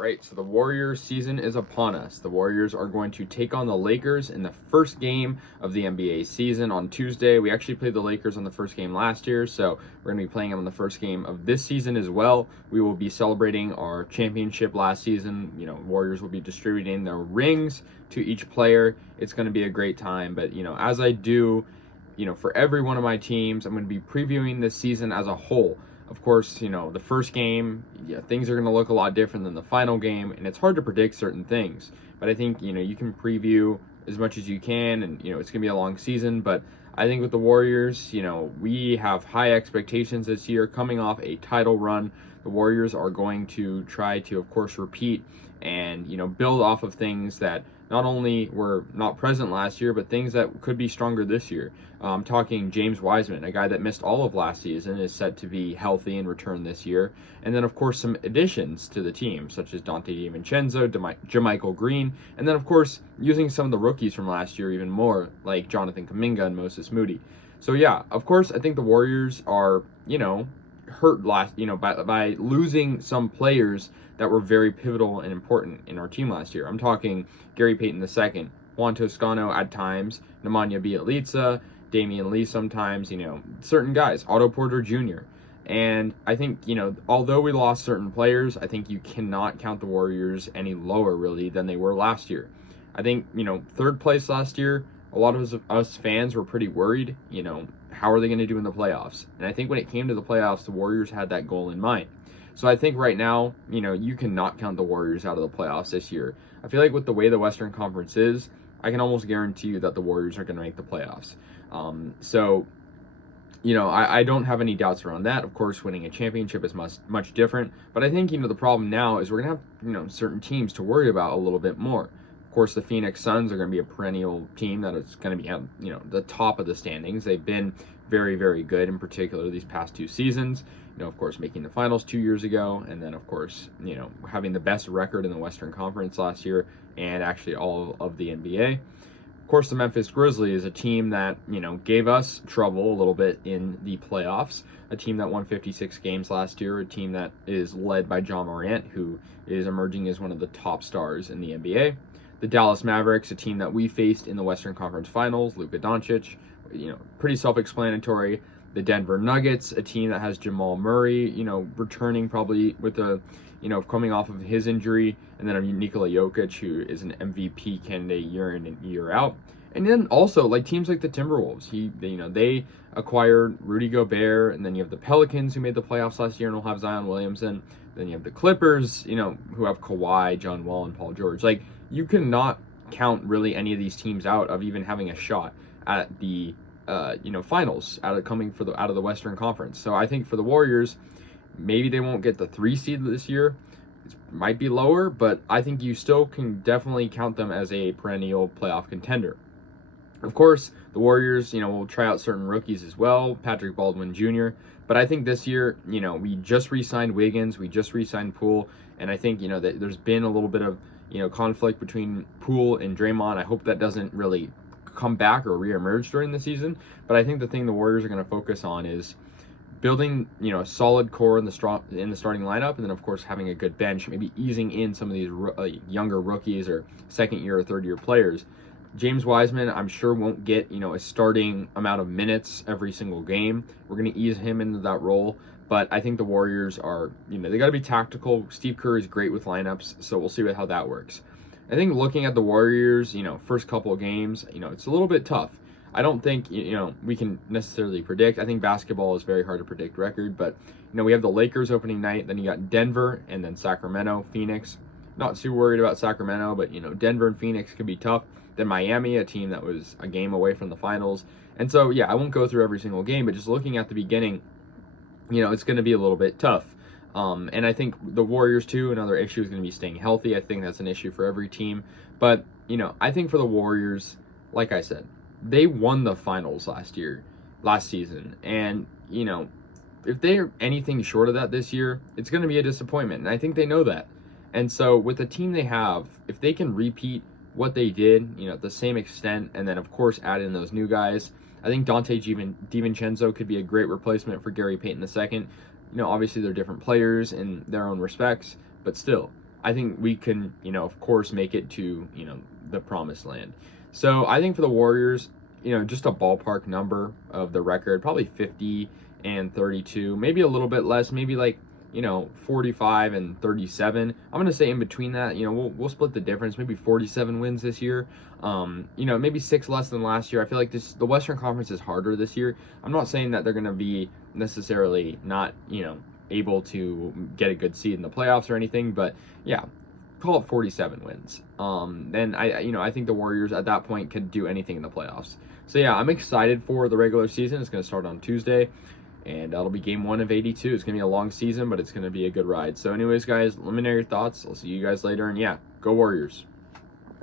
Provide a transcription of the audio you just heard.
right, so the Warriors season is upon us. The Warriors are going to take on the Lakers in the first game of the NBA season on Tuesday. We actually played the Lakers on the first game last year, so we're going to be playing them on the first game of this season as well. We will be celebrating our championship last season. Warriors will be distributing their rings to each player. It's going to be a great time, but, as I do, for every one of my teams, I'm going to be previewing this season as a whole. Of course, the first game, things are going to look a lot different than the final game, and it's hard to predict certain things. But I think, you can preview as much as you can, and, it's going to be a long season. But I think with the Warriors, we have high expectations this year coming off a title run. The Warriors are going to try to, of course, repeat and, build off of things that not only were not present last year, but things that could be stronger this year. I'm talking James Wiseman, a guy that missed all of last season, is set to be healthy and return this year. And then, of course, some additions to the team, such as Donte DiVincenzo, JaMychal Green, and then, of course, using some of the rookies from last year even more, like Jonathan Kuminga and Moses Moody. So, yeah, of course, I think the Warriors are, hurt by losing some players that were very pivotal and important in our team last year. I'm talking Gary Payton II, Juan Toscano at times, Nemanja Bjelica, Damian Lee sometimes, certain guys, Otto Porter Jr. And I think, although we lost certain players, I think you cannot count the Warriors any lower, really, than they were last year. I think, third place last year, a lot of us fans were pretty worried, how are they going to do in the playoffs? And I think when it came to the playoffs, the Warriors had that goal in mind. So I think right now, you cannot count the Warriors out of the playoffs this year. I feel like with the way the Western Conference is, I can almost guarantee you that the Warriors are going to make the playoffs. I don't have any doubts around that. Of course, winning a championship is much different. But I think, the problem now is we're going to have, certain teams to worry about a little bit more. Of course, the Phoenix Suns are going to be a perennial team that is going to be at, the top of the standings. They've been very, very good, in particular these past two seasons. Of course, making the finals 2 years ago, and then, of course, having the best record in the Western Conference last year, and actually all of the NBA. Of course, the Memphis Grizzlies is a team that, gave us trouble a little bit in the playoffs. A team that won 56 games last year, a team that is led by Ja Morant, who is emerging as one of the top stars in the NBA. The Dallas Mavericks, a team that we faced in the Western Conference Finals, Luka Doncic, pretty self-explanatory. The Denver Nuggets, a team that has Jamal Murray, returning probably with coming off of his injury, and then Nikola Jokic, who is an MVP candidate year in and year out. And then also, teams like the Timberwolves, they acquired Rudy Gobert, and then you have the Pelicans, who made the playoffs last year and will have Zion Williamson. Then you have the Clippers, who have Kawhi, John Wall, and Paul George. You cannot count really any of these teams out of even having a shot at the finals out of the Western Conference. So I think for the Warriors, maybe they won't get the 3 seed this year. It might be lower, but I think you still can definitely count them as a perennial playoff contender. Of course, the Warriors, will try out certain rookies as well, Patrick Baldwin Jr. But I think this year, we just re-signed Wiggins, we just re-signed Poole, and I think, that there's been a little bit of, conflict between Poole and Draymond. I hope that doesn't really come back or reemerge during the season. But I think the thing the Warriors are going to focus on is building, a solid core in the starting lineup, and then of course having a good bench, maybe easing in some of these younger rookies or second year or third year players. James Wiseman, I'm sure won't get, a starting amount of minutes every single game. We're going to ease him into that role. But I think the Warriors are, they got to be tactical. Steve Kerr is great with lineups, so we'll see how that works. I think looking at the Warriors, first couple of games, it's a little bit tough. I don't think, we can necessarily predict. I think basketball is very hard to predict record, but, we have the Lakers opening night, then you got Denver, and then Sacramento, Phoenix. Not too worried about Sacramento, but, Denver and Phoenix could be tough. Then Miami, a team that was a game away from the finals. And so, yeah, I won't go through every single game, but just looking at the beginning, it's going to be a little bit tough. And I think the Warriors, too, another issue is going to be staying healthy. I think that's an issue for every team. But, I think for the Warriors, like I said, they won the finals last season. And, if they're anything short of that this year, it's going to be a disappointment. And I think they know that. And so with the team they have, if they can repeat what they did, at the same extent, and then, of course, add in those new guys, I think Donte DiVincenzo could be a great replacement for Gary Payton II. Obviously they're different players in their own respects, but still, I think we can, of course, make it to, the promised land. So I think for the Warriors, just a ballpark number of the record, probably 50-32, maybe a little bit less, maybe like, 45-37. I'm gonna say in between that, we'll split the difference, maybe 47 wins this year. Maybe 6 less than last year. I feel like the Western Conference is harder this year. I'm not saying that they're gonna be necessarily not, able to get a good seed in the playoffs or anything, but yeah, call it 47 wins. And I think the Warriors at that point could do anything in the playoffs. So yeah, I'm excited for the regular season. It's going to start on Tuesday, and that'll be game 1 of 82. It's going to be a long season, but it's going to be a good ride. So anyways, guys, let me know your thoughts. I'll see you guys later, and yeah, go Warriors.